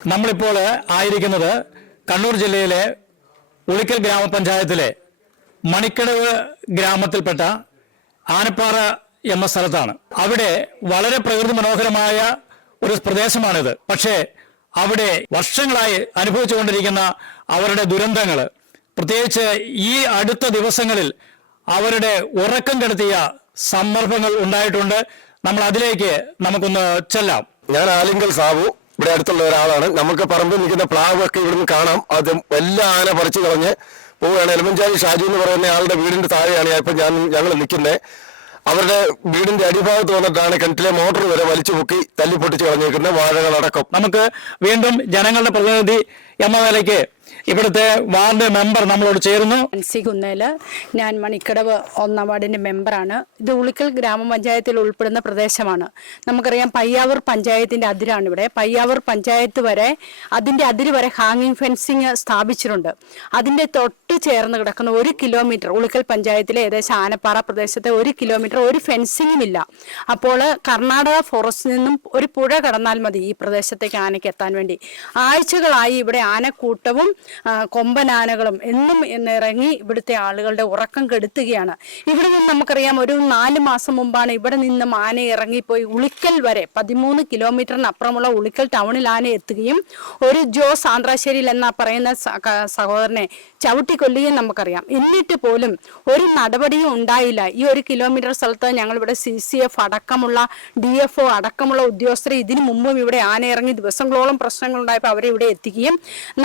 നമ്മളിപ്പോൾ ആയിരിക്കുന്നത് കണ്ണൂർ ജില്ലയിലെ ഉളിക്കൽ ഗ്രാമപഞ്ചായത്തിലെ മണിക്കടവ് ഗ്രാമത്തിൽപ്പെട്ട ആനപ്പാറ എന്ന സ്ഥലത്താണ്. അവിടെ വളരെ പ്രകൃതി മനോഹരമായ ഒരു പ്രദേശമാണിത്. പക്ഷേ അവിടെ വർഷങ്ങളായി അനുഭവിച്ചുകൊണ്ടിരിക്കുന്ന അവരുടെ ദുരന്തങ്ങൾ, പ്രത്യേകിച്ച് ഈ അടുത്ത ദിവസങ്ങളിൽ അവരുടെ ഉറക്കം കെടുത്തിയ സന്ദർഭങ്ങൾ ഉണ്ടായിട്ടുണ്ട്. നമ്മൾ അതിലേക്ക് നമുക്കൊന്ന് ചെല്ലാം. ഞാൻ ആലിങ്കൽ സാബു, ഇവിടെ അടുത്തുള്ള ഒരാളാണ്. നമുക്ക് പറമ്പിൽ നിൽക്കുന്ന പ്ലാവൊക്കെ ഇവിടുന്ന് കാണാം. അത് എല്ലാ ആന പറിച്ചു കളഞ്ഞ് പോവുകയാണ്. എലമഞ്ചാരി ഷാജു എന്ന് പറയുന്ന ആളുടെ വീടിന്റെ താഴെയാണ് ഇപ്പം ഞങ്ങൾ നിൽക്കുന്നത്. അവരുടെ വീടിന്റെ അടിഭാഗത്ത് വന്നിട്ടാണ് കിണറ്റിലെ മോട്ടോർ വരെ വലിച്ചു പൊക്കി തല്ലിപ്പൊട്ടിച്ച് കളഞ്ഞേക്കുന്നത്, വാഴകളടക്കം. നമുക്ക് വീണ്ടും ജനങ്ങളുടെ പ്രതിനിധി എന്ന നിലയ്ക്ക് ഇവിടുത്തെ വാർഡ് മെമ്പർ നമ്മളോട് ചേരുന്നു. കുന്നേല്, ഞാൻ മണിക്കടവ് 1-ാം വാർഡിന്റെ മെമ്പറാണ്. ഇത് ഉളിക്കൽ ഗ്രാമപഞ്ചായത്തിൽ ഉൾപ്പെടുന്ന പ്രദേശമാണ്. നമുക്കറിയാം പയ്യാവൂർ പഞ്ചായത്തിന്റെ അതിരാണ് ഇവിടെ. പയ്യാവൂർ പഞ്ചായത്ത് വരെ, അതിന്റെ അതിര് വരെ ഹാങ്ങിങ് ഫെൻസിങ് സ്ഥാപിച്ചിട്ടുണ്ട്. അതിന്റെ തൊട്ട് ചേർന്ന് കിടക്കുന്ന 1 കിലോമീറ്റർ, ഉളിക്കൽ പഞ്ചായത്തിലെ ഏകദേശം ആനപ്പാറ പ്രദേശത്തെ 1 കിലോമീറ്റർ ഒരു ഫെൻസിങ്ങും ഇല്ല. അപ്പോൾ കർണാടക ഫോറസ്റ്റിൽ നിന്നും ഒരു പുഴ കടന്നാൽ മതി ഈ പ്രദേശത്തേക്ക് ആനയ്ക്ക് എത്താൻ വേണ്ടി. ആഴ്ചകളായി ഇവിടെ ആനക്കൂട്ടവും കൊമ്പനാനകളും എന്നും ഇറങ്ങി ഇവിടുത്തെ ആളുകളുടെ ഉറക്കം കെടുത്തുകയാണ്. ഇവിടെ നിന്ന് നമുക്കറിയാം, ഒരു 4 മാസം മുമ്പാണ് ഇവിടെ നിന്നും ആന ഇറങ്ങിപ്പോയി ഉളിക്കൽ വരെ 13 കിലോമീറ്ററിന് അപ്പുറമുള്ള ഉളിക്കൽ ടൗണിൽ ആന എത്തുകയും ഒരു ജോസ് ആന്ത്രാശ്ശേരിയിൽ എന്ന പറയുന്ന സഹോദരനെ ചവിട്ടിക്കൊല്ലുകയും നമുക്കറിയാം. എന്നിട്ട് പോലും ഒരു നടപടിയും ഉണ്ടായില്ല. ഈ 1 കിലോമീറ്റർ സ്ഥലത്ത് ഞങ്ങളിവിടെ CCF അടക്കമുള്ള DFO അടക്കമുള്ള ഉദ്യോഗസ്ഥർ ഇതിനു മുമ്പും ഇവിടെ ആന ഇറങ്ങി ദിവസങ്ങളോളം പ്രശ്നങ്ങൾ ഉണ്ടായപ്പോൾ അവരെ ഇവിടെ എത്തിക്കുകയും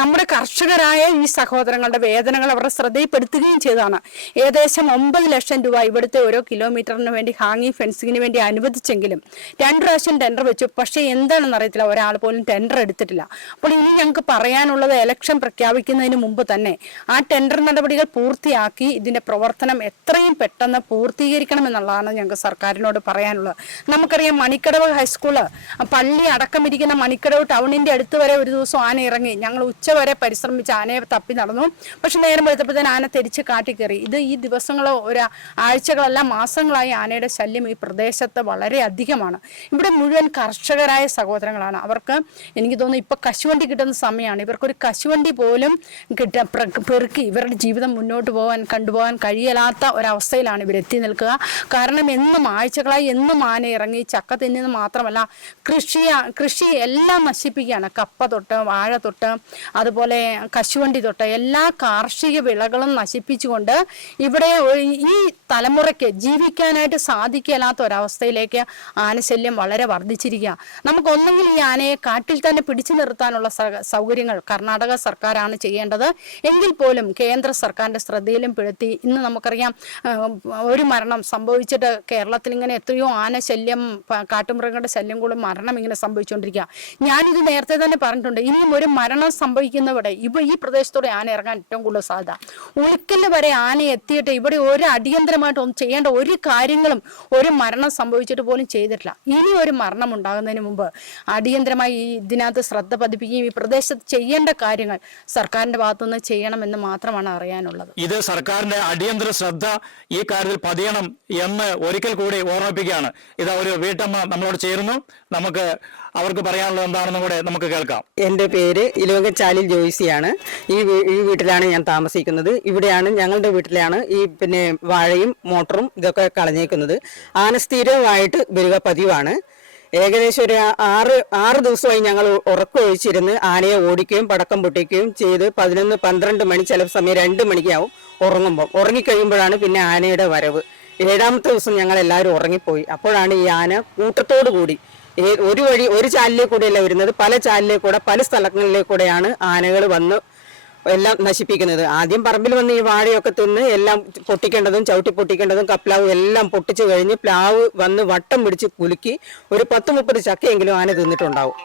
നമ്മുടെ കർഷകരായ ഈ സഹോദരങ്ങളുടെ വേദനകൾ അവരുടെ ശ്രദ്ധയിൽപ്പെടുത്തുകയും ചെയ്തതാണ്. ഏകദേശം 9 ലക്ഷം രൂപ ഇവിടുത്തെ ഓരോ കിലോമീറ്ററിന് വേണ്ടി ഹാങ്ങിങ് ഫെൻസിങ്ങിന് വേണ്ടി അനുവദിച്ചെങ്കിലും 2 പ്രാവശ്യം ടെൻഡർ വെച്ചു. പക്ഷേ എന്താണെന്ന് അറിയത്തില്ല, ഒരാൾ പോലും ടെൻഡർ എടുത്തിട്ടില്ല. അപ്പോൾ ഇനി ഞങ്ങൾക്ക് പറയാനുള്ളത്, ഇലക്ഷൻ പ്രഖ്യാപിക്കുന്നതിന് മുമ്പ് തന്നെ ആ ടെൻഡർ നടപടികൾ പൂർത്തിയാക്കി ഇതിന്റെ പ്രവർത്തനം എത്രയും പെട്ടെന്ന് പൂർത്തീകരിക്കണം എന്നുള്ളതാണ് ഞങ്ങൾക്ക് സർക്കാരിനോട് പറയാനുള്ളത്. നമുക്കറിയാം, മണിക്കടവ് ഹൈസ്കൂള്, പള്ളി അടക്കമിരിക്കുന്ന മണിക്കടവ് ടൗണിന്റെ അടുത്ത് വരെ ഒരു ദിവസം ആന ഇറങ്ങി. ഞങ്ങൾ ഉച്ചവരെ പരിശ്രമിച്ച് ആനയെ തപ്പി നടന്നു. പക്ഷെ നേരം വെളുത്തപ്പോഴത്തേന് ആന തിരിച്ച് കാട്ടിക്കയറി. ഈ ദിവസങ്ങളോ ആഴ്ചകളല്ല, മാസങ്ങളായി ആനയുടെ ശല്യം ഈ പ്രദേശത്ത് വളരെ അധികമാണ്. ഇവിടെ മുഴുവൻ കർഷകരായ സഹോദരങ്ങളാണ്. അവർക്ക് എനിക്ക് തോന്നുന്നു ഇപ്പൊ കശുവണ്ടി കിട്ടുന്ന സമയമാണ്. ഇവർക്കൊരു കശുവണ്ടി പോലും പെറുക്കി ഇവരുടെ ജീവിതം മുന്നോട്ട് കൊണ്ടുപോകാൻ കഴിയലാത്ത ഒരവസ്ഥയിലാണ് ഇവരെത്തി നിൽക്കുക. കാരണം എന്നും ആഴ്ചകളായി എന്നും ആന ഇറങ്ങി ചക്ക തിന്നുന്നത് മാത്രമല്ല, കൃഷി എല്ലാം നശിപ്പിക്കുകയാണ്. കപ്പ തൊട്ട് വാഴ തൊട്ട് അതുപോലെ കശുവണ്ടി തൊട്ട് എല്ലാ കാർഷിക വിളകളും നശിപ്പിച്ചുകൊണ്ട് ഇവിടെ ഈ തലമുറയ്ക്ക് ജീവിക്കാനായിട്ട് സാധിക്കാത്ത ഒരവസ്ഥയിലേക്ക് ആനശല്യം വളരെ വർദ്ധിച്ചിരിക്കുക. നമുക്കൊന്നെങ്കിൽ ഈ ആനയെ കാട്ടിൽ തന്നെ പിടിച്ചു നിർത്താനുള്ള സൗകര്യങ്ങൾ കർണാടക സർക്കാരാണ് ചെയ്യേണ്ടത്. എങ്കിൽ പോലും കേന്ദ്ര സർക്കാരിന്റെ ശ്രദ്ധയിലും പെടുത്തി. ഇന്ന് നമുക്കറിയാം, ഒരു മരണം സംഭവിച്ചിട്ട് കേരളത്തിൽ ഇങ്ങനെ എത്രയോ ആനശല്യം, കാട്ടുമൃഗങ്ങളുടെ ശല്യം കൂടെ മരണം ഇങ്ങനെ സംഭവിച്ചുകൊണ്ടിരിക്കുക. ഞാനിത് നേരത്തെ തന്നെ പറഞ്ഞിട്ടുണ്ട്. ഇനിയും ഒരു മരണം സംഭവിക്കുന്നവിടെ ഈ പ്രദേശത്തോടെ ആന ഇറങ്ങാൻ ഏറ്റവും കൂടുതൽ സാധ്യത. ഉളിക്കല് വരെ ആന എത്തിയിട്ട് ഇവിടെ ഒരു അടിയന്തരമായിട്ട് ഒന്നും ചെയ്യേണ്ട ഒരു കാര്യങ്ങളും, ഒരു മരണം സംഭവിച്ചിട്ട് പോലും ചെയ്തിട്ടില്ല. ഇനി ഒരു മരണം ഉണ്ടാകുന്നതിന് മുമ്പ് അടിയന്തരമായി ഇതിനകത്ത് ശ്രദ്ധ പതിപ്പിക്കുകയും ഈ പ്രദേശത്ത് ചെയ്യേണ്ട കാര്യങ്ങൾ സർക്കാരിന്റെ ഭാഗത്തുനിന്ന് ചെയ്യണമെന്ന് മാത്രമാണ് അറിയാനുള്ളത്. ഇത് സർക്കാരിന്റെ അടിയന്തര ശ്രദ്ധ ഈ കാര്യത്തിൽ പതിയണം എന്ന് ഒരിക്കൽ കൂടി ഓർമ്മിപ്പിക്കുകയാണ്. ഇതാ ഒരു വീട്ടമ്മ നമ്മളോട് ചേരുന്നു. നമുക്ക് അവർക്ക് പറയാനുള്ളത് എന്താണെന്നും കൂടെ നമുക്ക് കേൾക്കാം. എൻ്റെ പേര് ഇലവങ്കച്ചാലിൽ ജോയിസിയാണ്. ഈ വീട്ടിലാണ് ഞാൻ താമസിക്കുന്നത്. ഇവിടെയാണ്, ഞങ്ങളുടെ വീട്ടിലാണ് ഈ വാഴയും മോട്ടറും ഇതൊക്കെ കളഞ്ഞേക്കുന്നത്. ആന സ്ഥിരമായിട്ട് വരിക പതിവാണ്. ഏകദേശം ഒരു 6 ദിവസമായി ഞങ്ങൾ ഉറക്കമൊഴിച്ചിരുന്ന് ആനയെ ഓടിക്കുകയും പടക്കം പൊട്ടിക്കുകയും ചെയ്ത് 11-12 മണി, ചില സമയം 2 മണിക്കാവും ഉറങ്ങുമ്പോൾ. ഉറങ്ങിക്കഴിയുമ്പോഴാണ് പിന്നെ ആനയുടെ വരവ്. 7ാമത്തെ ദിവസം ഞങ്ങൾ എല്ലാവരും ഉറങ്ങിപ്പോയി. അപ്പോഴാണ് ഈ ആന കൂട്ടത്തോടു കൂടി ഒരു ചാലിലേക്ക് കൂടെയല്ല വരുന്നത്, പല ചാലിലേക്കൂടെ പല സ്ഥലങ്ങളിലേക്കൂടെയാണ് ആനകൾ വന്ന് എല്ലാം നശിപ്പിക്കുന്നത്. ആദ്യം പറമ്പിൽ വന്ന് ഈ വാഴയൊക്കെ തിന്ന് എല്ലാം പൊട്ടിക്കേണ്ടതും ചവിട്ടി പൊട്ടിക്കേണ്ടതും കപ്ലാവും എല്ലാം പൊട്ടിച്ചു കഴിഞ്ഞ് പ്ലാവ് വന്ന് വട്ടം പിടിച്ച് കുലുക്കി ഒരു 10-30 ചക്കയെങ്കിലും ആന തിന്നിട്ടുണ്ടാവും.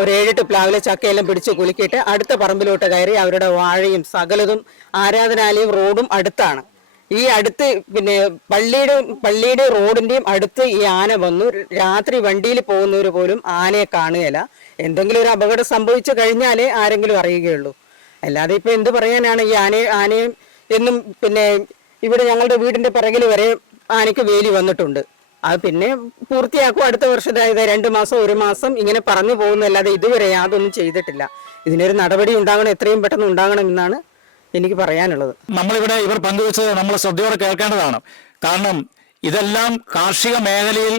ഒരു 7-8 പ്ലാവിലെ ചക്കയെല്ലാം പിടിച്ച് കുലുക്കിയിട്ട് അടുത്ത പറമ്പിലോട്ട് കയറി അവരുടെ വാഴയും സകലതും, ആരാധനാലയം റോഡും അടുത്താണ്. ഈ അടുത്ത് പള്ളിയുടെ റോഡിന്റെയും അടുത്ത് ഈ ആന വന്നു. രാത്രി വണ്ടിയിൽ പോകുന്നവർ പോലും ആനയെ കാണുകയില്ല. എന്തെങ്കിലും ഒരു അപകടം സംഭവിച്ചു കഴിഞ്ഞാലേ ആരെങ്കിലും അറിയുകയുള്ളൂ. അല്ലാതെ ഇപ്പൊ എന്ത് പറയാനാണ്. ഈ ആനയും എന്നും ഇവിടെ ഞങ്ങളുടെ വീടിന്റെ പിറകിൽ വരെ ആനയ്ക്ക് വേലി വന്നിട്ടുണ്ട്. അത് പിന്നെ പൂർത്തിയാക്കും അടുത്ത വർഷത്തെ 2 മാസം 1 മാസം ഇങ്ങനെ പറഞ്ഞു പോകുന്നല്ലാതെ ഇതുവരെ യാതൊന്നും ചെയ്തിട്ടില്ല. ഇതിനൊരു നടപടി ഉണ്ടാകണം, എത്രയും പെട്ടെന്ന് ഉണ്ടാകണം എന്നാണ് എനിക്ക് പറയാനുള്ളത്. നമ്മളിവിടെ ഇവർ പങ്കുവെച്ചത് നമ്മൾ ശ്രദ്ധയോടെ കേൾക്കേണ്ടതാണ്. കാരണം ഇതെല്ലാം കാർഷിക മേഖലയിൽ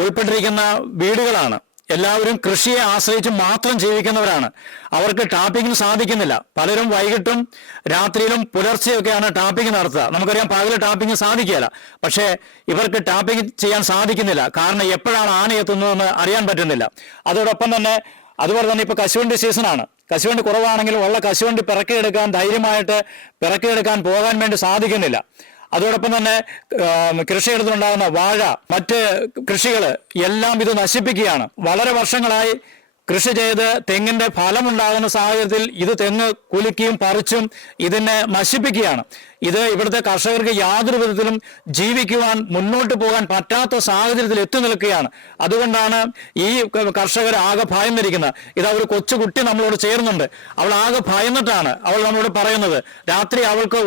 ഉൾപ്പെട്ടിരിക്കുന്ന വീടുകളാണ്. എല്ലാവരും കൃഷിയെ ആശ്രയിച്ച് മാത്രം ജീവിക്കുന്നവരാണ്. അവർക്ക് ടാപ്പിങ്ങിന് സാധിക്കുന്നില്ല. പലരും വൈകിട്ടും രാത്രിയിലും പുലർച്ചെയൊക്കെയാണ് ടാപ്പിംഗ് നടത്തുക. നമുക്കറിയാം പകല് ടാപ്പിംഗ് സാധിക്കില്ല. പക്ഷേ ഇവർക്ക് ടാപ്പിംഗ് ചെയ്യാൻ സാധിക്കുന്നില്ല. കാരണം എപ്പോഴാണ് ആന എത്തുന്നതെന്ന് അറിയാൻ പറ്റുന്നില്ല. അതോടൊപ്പം തന്നെ അതുപോലെ തന്നെ ഇപ്പോൾ കശുവണ്ടി സീസണാണ്. കശുവണ്ടി കുറവാണെങ്കിലും ഉള്ള കശുവണ്ടി പിറക്കിയെടുക്കാൻ ധൈര്യമായിട്ട് പിറക്കിയെടുക്കാൻ പോകാൻ വേണ്ടി സാധിക്കുന്നില്ല. അതോടൊപ്പം തന്നെ കൃഷിയിടത്തിലുണ്ടാകുന്ന വാഴ, മറ്റ് കൃഷികൾ എല്ലാം ഇത് നശിപ്പിക്കുകയാണ്. വളരെ വർഷങ്ങളായി കൃഷി ചെയ്ത് തെങ്ങിന്റെ ഫലമുണ്ടാകുന്ന സാഹചര്യത്തിൽ ഇത് തെങ്ങ് കുലുക്കിയും പറിച്ചും ഇതിനെ നശിപ്പിക്കുകയാണ്. ഇത് ഇവിടുത്തെ കർഷകർക്ക് യാതൊരു വിധത്തിലും ജീവിക്കുവാൻ മുന്നോട്ട് പോകാൻ പറ്റാത്ത സാഹചര്യത്തിൽ എത്തി നിൽക്കുകയാണ്. അതുകൊണ്ടാണ് ഈ കർഷകർ ആകെ ഭയന്നിരിക്കുന്നത്. ഇതാ ഒരു കൊച്ചുകുട്ടി നമ്മളോട് ചേർന്നുണ്ട്. അവൾ ആകെ ഭയന്നിട്ടാണ് അവൾ നമ്മളോട് പറയുന്നത്. രാത്രി അവൾക്ക്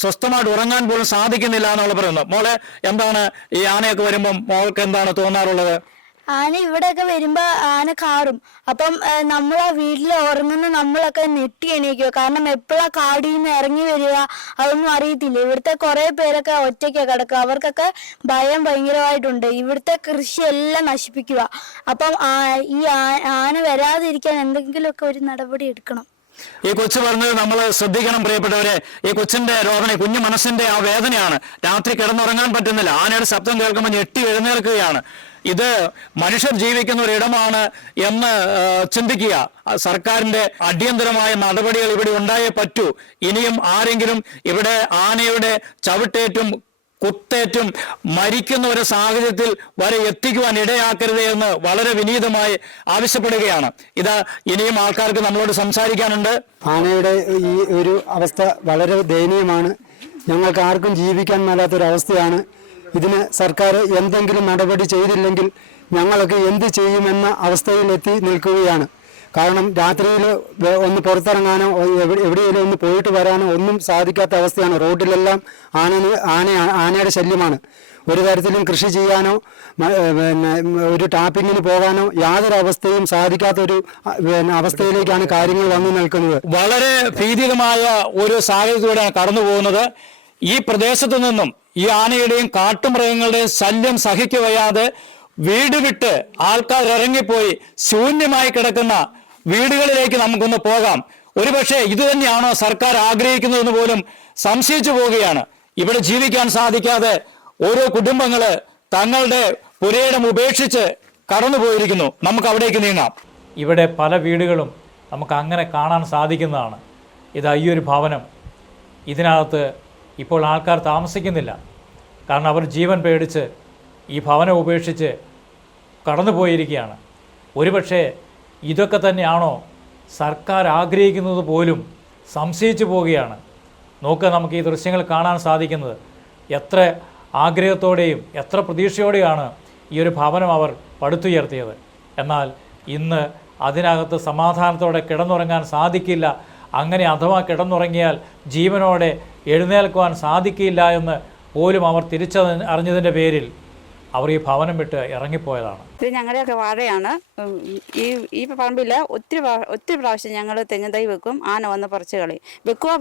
സ്വസ്ഥമായിട്ട് ഉറങ്ങാൻ പോലും സാധിക്കുന്നില്ല എന്നുള്ള പറയുന്നത്. മോളെ, എന്താണ് ഈ ആനയൊക്കെ വരുമ്പോൾ മോൾക്ക് എന്താണ് തോന്നാറുള്ളത്? ആന ഇവിടെയൊക്കെ വരുമ്പോ ആന കാറും. അപ്പം നമ്മളാ വീട്ടിൽ ഉറങ്ങുന്ന നമ്മളൊക്കെ നെട്ടി എണീക്കുക. കാരണം എപ്പോഴാ കാടിൽ നിന്ന് ഇറങ്ങി വരിക അതൊന്നും അറിയത്തില്ല. ഇവിടുത്തെ കുറെ പേരൊക്കെ ഒറ്റയ്ക്ക് കിടക്കുക. അവർക്കൊക്കെ ഭയം ഭയങ്കരമായിട്ടുണ്ട്. ഇവിടുത്തെ കൃഷി എല്ലാം നശിപ്പിക്കുക. അപ്പം ഈ ആന വരാതിരിക്കാൻ എന്തെങ്കിലുമൊക്കെ ഒരു നടപടി എടുക്കണം. ഈ കൊച്ചു പറഞ്ഞത് നമ്മൾ ശ്രദ്ധിക്കണം പ്രിയപ്പെട്ടവരെ. ഈ കൊച്ചിന്റെ രോദന, കുഞ്ഞു മനസ്സിന്റെ ആ വേദനയാണ്. രാത്രി കിടന്നുറങ്ങാൻ പറ്റുന്നില്ല. ആനയുടെ ശബ്ദം കേൾക്കുമ്പോൾ ഞെട്ടി എഴുന്നേൽക്കുകയാണ്. ഇത് മനുഷ്യർ ജീവിക്കുന്ന ഒരു ഇടമാണ് എന്ന് ചിന്തിക്കുക. സർക്കാരിന്റെ അടിയന്തരമായ നടപടികൾ ഇവിടെ ഉണ്ടായേ പറ്റൂ. ഇനിയും ആരെങ്കിലും ഇവിടെ ആനയുടെ ചവിട്ടേറ്റും കുത്തേറ്റും മരിക്കുന്ന ഒരു സാഹചര്യത്തിൽ വരെ എത്തിക്കുവാൻ ഇടയാക്കരുത് എന്ന് വളരെ വിനീതമായി ആവശ്യപ്പെടുകയാണ്. ഇത് ഇനിയും ആൾക്കാർക്ക് നമ്മളോട് സംസാരിക്കാനുണ്ട്. ആനയുടെ ഈ ഒരു അവസ്ഥ വളരെ ദയനീയമാണ്. ഞങ്ങൾക്ക് ആർക്കും ജീവിക്കാൻ മേലാത്തൊരവസ്ഥയാണ്. ഇതിന് സർക്കാർ എന്തെങ്കിലും നടപടി ചെയ്തില്ലെങ്കിൽ ഞങ്ങളൊക്കെ എന്ത് ചെയ്യുമെന്ന അവസ്ഥയിലെത്തി നിൽക്കുകയാണ്. കാരണം രാത്രിയിൽ ഒന്ന് പുറത്തിറങ്ങാനോ എവിടെയെങ്കിലും ഒന്ന് പോയിട്ട് വരാനോ ഒന്നും സാധിക്കാത്ത അവസ്ഥയാണ്. റോഡിലെല്ലാം ആനയുടെ ശല്യമാണ്. ഒരു തരത്തിലും കൃഷി ചെയ്യാനോ പിന്നെ ഒരു ടാപ്പിങ്ങിന് പോകാനോ യാതൊരു അവസ്ഥയും സാധിക്കാത്തൊരു അവസ്ഥയിലേക്കാണ് കാര്യങ്ങൾ വന്നു നിൽക്കുന്നത്. വളരെ ഭീതികമായ ഒരു സാഹചര്യത്തിലൂടെയാണ് കടന്നു പോകുന്നത്. ഈ പ്രദേശത്തു നിന്നും ഈ ആനയുടെയും കാട്ടുമൃഗങ്ങളുടെയും ശല്യം സഹിക്കവയ്യാതെ വീട് വിട്ട് ആൾക്കാർ ഇറങ്ങിപ്പോയി ശൂന്യമായി കിടക്കുന്ന വീടുകളിലേക്ക് നമുക്കൊന്ന് പോകാം. ഒരുപക്ഷെ ഇതുതന്നെയാണോ സർക്കാർ ആഗ്രഹിക്കുന്നതെന്ന് പോലും സംശയിച്ചു പോവുകയാണ്. ഇവിടെ ജീവിക്കാൻ സാധിക്കാതെ ഓരോ കുടുംബങ്ങള് തങ്ങളുടെ പുരയിടം ഉപേക്ഷിച്ച് കടന്നുപോയിരിക്കുന്നു. നമുക്ക് അവിടേക്ക് നീങ്ങാം. ഇവിടെ പല വീടുകളും നമുക്ക് അങ്ങനെ കാണാൻ സാധിക്കുന്നതാണ്. ഇത് ഈ ഒരു ഭവനം, ഇതിനകത്ത് ഇപ്പോൾ ആൾക്കാർ താമസിക്കുന്നില്ല. കാരണം അവർ ജീവൻ പേടിച്ച് ഈ ഭവനം ഉപേക്ഷിച്ച് കടന്നുപോയിരിക്കുകയാണ്. ഒരുപക്ഷെ ഇതൊക്കെ തന്നെയാണോ സർക്കാർ ആഗ്രഹിക്കുന്നത് പോലും സംശയിച്ചു പോവുകയാണ്. നോക്കുക, നമുക്ക് ഈ ദൃശ്യങ്ങൾ കാണാൻ സാധിക്കുന്നത് എത്ര ആഗ്രഹത്തോടെയും എത്ര പ്രതീക്ഷയോടെയാണ് ഈ ഒരു ഭവനം അവർ പടുത്തുയർത്തിയത്. എന്നാൽ ഇന്ന് അതിനകത്ത് സമാധാനത്തോടെ കിടന്നുറങ്ങാൻ സാധിക്കില്ല. അങ്ങനെ അഥവാ കിടന്നുറങ്ങിയാൽ ജീവനോടെ എഴുന്നേൽക്കുവാൻ സാധിക്കില്ല എന്ന് പോലും അവർ അറിഞ്ഞതിൻ്റെ പേരിൽ അവർ ഈ ഭവനം വിട്ട് ഇറങ്ങിപ്പോയതാണ്. ഇത് ഞങ്ങളുടെയൊക്കെ വാഴയാണ്. ഈ പറമ്പിൽ ഒത്തിരി പ്രാവശ്യം ഞങ്ങൾ തെങ്ങ് തൈ വെക്കും. ആന വന്ന് പറിച്ച് കളയും. വെക്കുക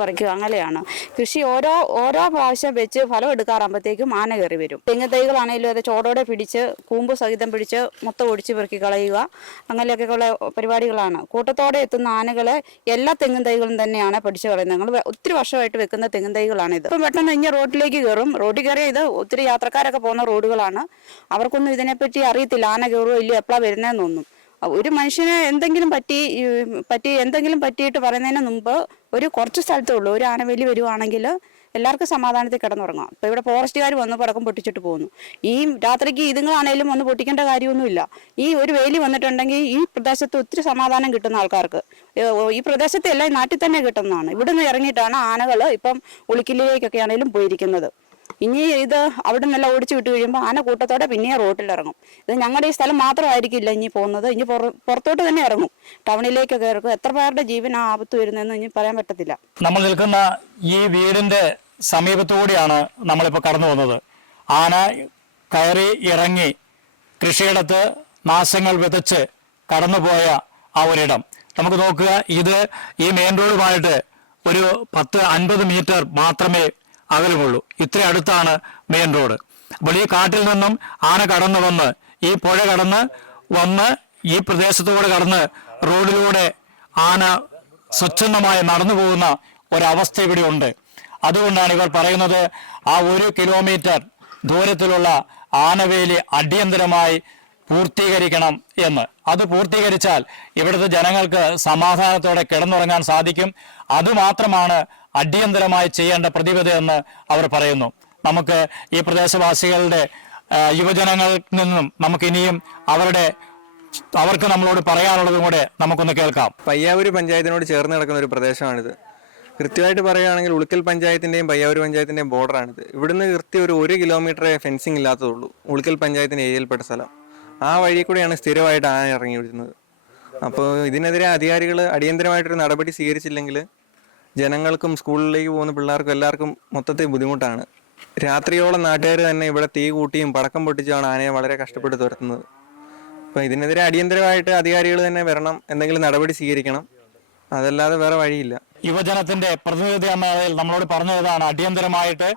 പറിക്കുക അങ്ങനെയാണ് കൃഷി. ഓരോ പ്രാവശ്യം വെച്ച് ഫലം എടുക്കാറാകുമ്പോഴത്തേക്കും ആന കയറി വരും. തെങ്ങ് തൈകളാണെങ്കിലും അത് ചോടോടെ പിടിച്ച് കൂമ്പ് സഹിതം പിടിച്ച് മൊത്തം ഒടിച്ച് പെറുക്കി കളയുക, അങ്ങനെയൊക്കെയുള്ള പരിപാടികളാണ്. കൂട്ടത്തോടെ എത്തുന്ന ആനകളെ എല്ലാ തെങ്ങും തൈകളും തന്നെയാണ് പിടിച്ച് കളയുന്നത്. ഞങ്ങൾ ഒത്തിരി വർഷമായിട്ട് വെക്കുന്ന തെങ്ങും തൈകളാണിത്. ഇപ്പം പെട്ടെന്ന് ഇങ്ങനെ റോഡിലേക്ക് കയറും. റോഡിൽ കയറിയ ഇത് ഒത്തിരി യാത്രക്കാരൊക്കെ പോകുന്ന റോഡുകളാണ്. അവർക്കൊന്നും ഇതിനെപ്പറ്റി അറിയത്തില്ല. ആന കയറുമോ ഇല്ലയോ എപ്പോഴാണ് വരുന്നതെന്നൊന്നും. ഒരു മനുഷ്യന് എന്തെങ്കിലും പറ്റിയിട്ട് പറയുന്നതിന് മുമ്പ് ഒരു കുറച്ച് സ്ഥലത്തേ ഉള്ളൂ ഒരു ആന വലി വരുവാണെങ്കിൽ എല്ലാവർക്കും സമാധാനത്തിൽ കിടന്നുറങ്ങാം. ഇപ്പോൾ ഇവിടെ ഫോറസ്റ്റുകാർ വന്ന് പടക്കം പൊട്ടിച്ചിട്ട് പോകുന്നു. ഈ രാത്രിക്ക് ഇതുങ്ങളാണേലും ഒന്ന് പൊട്ടിക്കേണ്ട കാര്യമൊന്നുമില്ല. ഈ ഒരു വേലി വന്നിട്ടുണ്ടെങ്കിൽ ഈ പ്രദേശത്ത് ഒത്തിരി സമാധാനം കിട്ടുന്ന ആൾക്കാർക്ക് ഈ പ്രദേശത്തെ എല്ലാം നാട്ടിൽ തന്നെ കിട്ടുന്നതാണ്. ഇവിടെ നിന്ന് ഇറങ്ങിയിട്ടാണ് ആനകൾ ഇപ്പം ഉളിക്കിലേക്കൊക്കെ ആണെങ്കിലും പോയിരിക്കുന്നത്. ഇനി ഇത് അവിടെ നിന്നെല്ലാം ഓടിച്ചു വിട്ട് കഴിയുമ്പോൾ ആന കൂട്ടത്തോടെ പിന്നെ റോട്ടിലിറങ്ങും. ഇത് ഞങ്ങളുടെ ഈ സ്ഥലം മാത്രമായിരിക്കില്ല ഇനി പോകുന്നത്. ഇനി പുറത്തോട്ട് തന്നെ ഇറങ്ങും, ടൗണിലേക്കൊക്കെ ഇറങ്ങും. എത്ര പേരുടെ ജീവൻ ആപത്ത് വരുന്നതെന്ന് ഇനി പറയാൻ പറ്റത്തില്ല. നമ്മൾ നിൽക്കുന്ന ഈ വീടിന്റെ സമീപത്തുകൂടിയാണ് നമ്മളിപ്പോൾ കടന്നു പോകുന്നത്. ആന കയറി ഇറങ്ങി കൃഷിയിടത്ത് നാശങ്ങൾ വിതച്ച് കടന്നുപോയ ആ ഒരിടം നമുക്ക് നോക്കുക. ഇത് ഈ മെയിൻ റോഡുമായിട്ട് ഒരു 10-50 മീറ്റർ മാത്രമേ അകലമുള്ളൂ. ഇത്ര അടുത്താണ് മെയിൻ റോഡ്. അപ്പോൾ ഈ കാട്ടിൽ നിന്നും ആന കടന്നു വന്ന് ഈ പുഴ കടന്ന് വന്ന് ഈ പ്രദേശത്തോടെ കടന്ന് റോഡിലൂടെ ആന സ്വച്ഛന്തമായി നടന്നു പോകുന്ന ഒരവസ്ഥ ഇവിടെ ഉണ്ട്. അതുകൊണ്ടാണ് ഇവർ പറയുന്നത് ആ 1 കിലോമീറ്റർ ദൂരത്തിലുള്ള ആനവേലി അടിയന്തരമായി പൂർത്തീകരിക്കണം എന്ന്. അത് പൂർത്തീകരിച്ചാൽ ഇവിടുത്തെ ജനങ്ങൾക്ക് സമാധാനത്തോടെ കിടന്നുറങ്ങാൻ സാധിക്കും. അതുമാത്രമാണ് അടിയന്തരമായി ചെയ്യേണ്ട പ്രതിബദ്ധതയെന്ന് അവർ പറയുന്നു. നമുക്ക് ഈ പ്രദേശവാസികളുടെ യുവജനങ്ങളിൽ നിന്നും നമുക്കിനിയും അവർക്ക് നമ്മളോട് പറയാനുള്ളതും കൂടെ നമുക്കൊന്ന് കേൾക്കാം. പയ്യാവൂർ പഞ്ചായത്തിനോട് ചേർന്ന് കിടക്കുന്ന ഒരു പ്രദേശമാണിത്. കൃത്യമായിട്ട് പറയുകയാണെങ്കിൽ ഉളിക്കൽ പഞ്ചായത്തിൻ്റെയും പയ്യാവൂർ പഞ്ചായത്തിൻ്റെയും ബോർഡറാണിത്. ഇവിടുന്ന് കൃത്യം ഒരു 1 കിലോമീറ്ററേ ഫെൻസിങ് ഇല്ലാത്തതുള്ളൂ. ഉളിക്കൽ പഞ്ചായത്തിൻ്റെ ഏരിയയിൽപ്പെട്ട സ്ഥലം. ആ വഴി കൂടെയാണ് സ്ഥിരമായിട്ട് ആന ഇറങ്ങി വരുന്നത്. അപ്പോൾ ഇതിനെതിരെ അധികാരികൾ അടിയന്തരമായിട്ടൊരു നടപടി സ്വീകരിച്ചില്ലെങ്കിൽ ജനങ്ങൾക്കും സ്കൂളിലേക്ക് പോകുന്ന പിള്ളേർക്കും എല്ലാവർക്കും മൊത്തത്തിൽ ബുദ്ധിമുട്ടാണ്. രാത്രിയോളം നാട്ടുകാർ തന്നെ ഇവിടെ തീ കൂട്ടിയും പടക്കം പൊട്ടിച്ചുമാണ് ആനയെ വളരെ കഷ്ടപ്പെട്ട് തുരത്തുന്നത്. അപ്പോൾ ഇതിനെതിരെ അടിയന്തരമായിട്ട് അധികാരികൾ തന്നെ വരണം, എന്തെങ്കിലും നടപടി സ്വീകരിക്കണം. അതല്ലാതെ വേറെ വഴിയില്ല. യുവജനത്തിന്റെ പ്രതിനിധി എന്ന നിലയിൽ നമ്മളോട് പറഞ്ഞതാണ് അടിയന്തരമായിട്ട്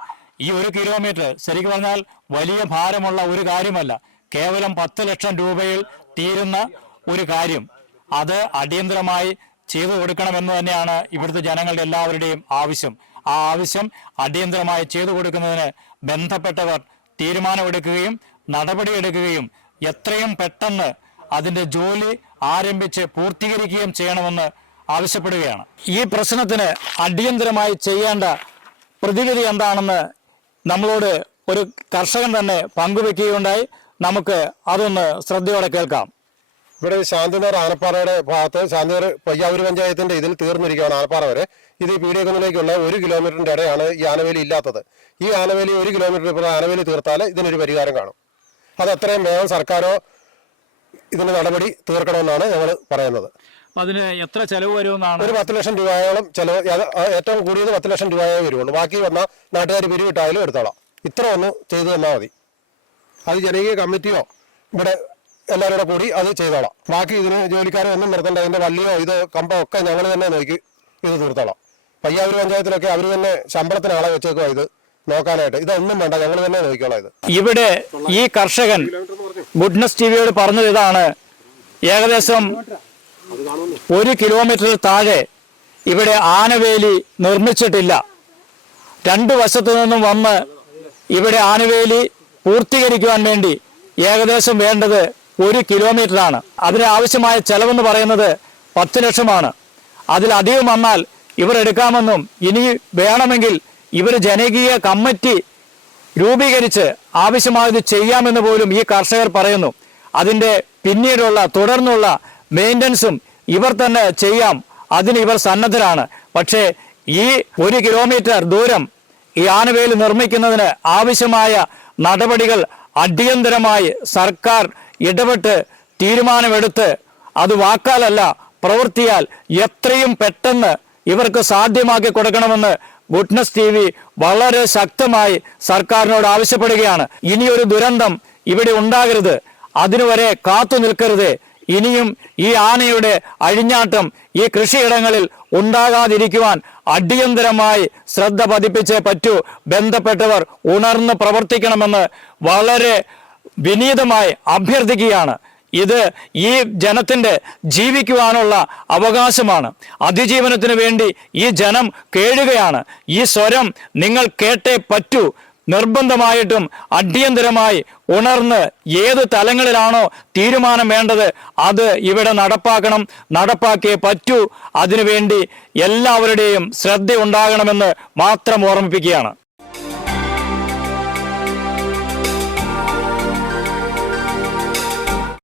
ഈ 1 കിലോമീറ്റർ ശരിക്കും പറഞ്ഞാൽ വലിയ ഭാരമുള്ള ഒരു കാര്യമല്ല. കേവലം 10 ലക്ഷം രൂപയിൽ തീരുന്ന ഒരു കാര്യം. അത് അടിയന്തരമായി ചെയ്തു കൊടുക്കണമെന്ന് തന്നെയാണ് ഇവിടുത്തെ ജനങ്ങളുടെ എല്ലാവരുടെയും ആവശ്യം. ആ ആവശ്യം അടിയന്തരമായി ചെയ്തു കൊടുക്കുന്നതിന് ബന്ധപ്പെട്ടവർ തീരുമാനമെടുക്കുകയും നടപടിയെടുക്കുകയും എത്രയും പെട്ടെന്ന് അതിന്റെ ജോലി ആരംഭിച്ച് പൂർത്തീകരിക്കുകയും ചെയ്യണമെന്ന് ആവശ്യപ്പെടുകയാണ്. ഈ പ്രശ്നത്തിന് അടിയന്തരമായി ചെയ്യേണ്ട പ്രതിവിധി എന്താണെന്ന് നമ്മളോട് ഒരു കർഷകൻ തന്നെ പങ്കുവെക്കുകയുണ്ടായി. നമുക്ക് അതൊന്ന് ശ്രദ്ധയോടെ കേൾക്കാം. ഇവിടെ ശാന്തിനഗർ ആനപ്പാറയുടെ ഭാഗത്ത് ശാന്തിനഗർ പയ്യാവൂർ പഞ്ചായത്തിന്റെ ഇതിൽ തീർന്നിരിക്കുകയാണ് ആനപ്പാറ വരെ. ഇത് ഈ പീഡിയകുന്നിലേക്കുള്ള 1 കിലോമീറ്ററിന്റെ ഇടയാണ് ഈ ആനവേലി ഇല്ലാത്തത്. ഈ ആനവേലി 1 കിലോമീറ്റർ ഇപ്പോൾ ആനവേലി തീർത്താൽ ഇതിനൊരു പരിഹാരം കാണും. അത് അത്രയും വേഗം സർക്കാരോ ഇതിന് നടപടി തീർക്കണമെന്നാണ് ഞങ്ങൾ പറയുന്നത്. അതിന് എത്ര ചെലവ് വരുമെന്നാണ്? ഒരു 10 ലക്ഷം രൂപയോളം ചെലവ്, ഏറ്റവും കൂടിയത് 10 ലക്ഷം രൂപയേ വരുള്ളൂ. ബാക്കി വന്നാൽ നാട്ടുകാർ പിരിവിട്ടായാലും എടുത്തോളാം. ഇത്ര ഒന്ന് ചെയ്തു തന്നാൽ മതി. അത് ജനകീയ കമ്മിറ്റിയോ ഇവിടെ എല്ലാവരും കൂടെ കൂടി അത് ചെയ്തോളാം. ബാക്കി ഇതിന് ജോലിക്കാരെ ഒന്നും നിർത്തേണ്ട. അതിന്റെ വള്ളിയോ ഇത് കമ്പോ ഒക്കെ ഞങ്ങൾ തന്നെ നോക്കി ഇത് തീർത്തോളാം. പയ്യാവൂർ പഞ്ചായത്തിലൊക്കെ അവർ തന്നെ ശമ്പളത്തിന് ആളെ വെച്ചേക്കുക ഇത് നോക്കാനായിട്ട്. ഇതൊന്നും വേണ്ട, ഞങ്ങൾ തന്നെ നോക്കിക്കോളാം. ഇത് ഇവിടെ ഈ കർഷകൻ ഗുഡ്നസ് ടിവിയോട് പറഞ്ഞത് ഇതാണ്. ഏകദേശം 1 കിലോമീറ്ററിൽ താഴെ ഇവിടെ ആനവേലി നിർമ്മിച്ചിട്ടില്ല. 2 വശത്തു നിന്നും വന്ന് ഇവിടെ ആനവേലി പൂർത്തീകരിക്കുവാൻ വേണ്ടി ഏകദേശം വേണ്ടത് 1 കിലോമീറ്ററാണ്. അതിന് ആവശ്യമായ ചെലവെന്ന് പറയുന്നത് 10 ലക്ഷമാണ്. അതിലധികം വന്നാൽ ഇവർ എടുക്കാമെന്നും ഇനി വേണമെങ്കിൽ ഇവർ ജനകീയ കമ്മിറ്റി രൂപീകരിച്ച് ആവശ്യമായത് ചെയ്യാമെന്ന് പോലും ഈ കർഷകർ പറയുന്നു. അതിൻ്റെ പിന്നീടുള്ള തുടർന്നുള്ള മെയിൻ്റനൻസും ഇവർ തന്നെ ചെയ്യാം, അതിന് ഇവർ സന്നദ്ധരാണ്. പക്ഷേ ഈ 1 കിലോമീറ്റർ ദൂരം ഈ ആനവേലി നിർമ്മിക്കുന്നതിന് ആവശ്യമായ നടപടികൾ അടിയന്തരമായി സർക്കാർ ഇടപെട്ട് തീരുമാനമെടുത്ത് അത് വാക്കാലല്ല പ്രവൃത്തിയാൽ എത്രയും പെട്ടെന്ന് ഇവർക്ക് സാധ്യമാക്കി കൊടുക്കണമെന്ന് ഗുഡ്നസ് ടിവി വളരെ ശക്തമായി സർക്കാരിനോട് ആവശ്യപ്പെടുകയാണ്. ഇനിയൊരു ദുരന്തം ഇവിടെ ഉണ്ടാകരുത്, അതിനുവരെ കാത്തു നിൽക്കരുത്. ഇനിയും ഈ ആനയുടെ അഴിഞ്ഞാട്ടം ഈ കൃഷിയിടങ്ങളിൽ ഉണ്ടാകാതിരിക്കുവാൻ അടിയന്തരമായി ശ്രദ്ധ പതിപ്പിച്ചേ പറ്റൂ. ബന്ധപ്പെട്ടവർ ഉണർന്ന് പ്രവർത്തിക്കണമെന്ന് വളരെ വിനീതമായി അഭ്യർത്ഥിക്കുകയാണ്. ഇത് ഈ ജനത്തിൻ്റെ ജീവിക്കുവാനുള്ള അവകാശമാണ്. അതിജീവനത്തിന് വേണ്ടി ഈ ജനം കേഴുകയാണ്. ഈ സ്വരം നിങ്ങൾ കേട്ടേ പറ്റൂ. നിർബന്ധമായിട്ടും അടിയന്തരമായി ഉണർന്ന് ഏത് തലങ്ങളിലാണോ തീരുമാനം വേണ്ടത് അത് ഇവിടെ നടപ്പാക്കണം, നടപ്പാക്കിയേ പറ്റൂ. അതിനുവേണ്ടി എല്ലാവരുടെയും ശ്രദ്ധ ഉണ്ടാകണമെന്ന് മാത്രം ഓർമ്മിപ്പിക്കുകയാണ്.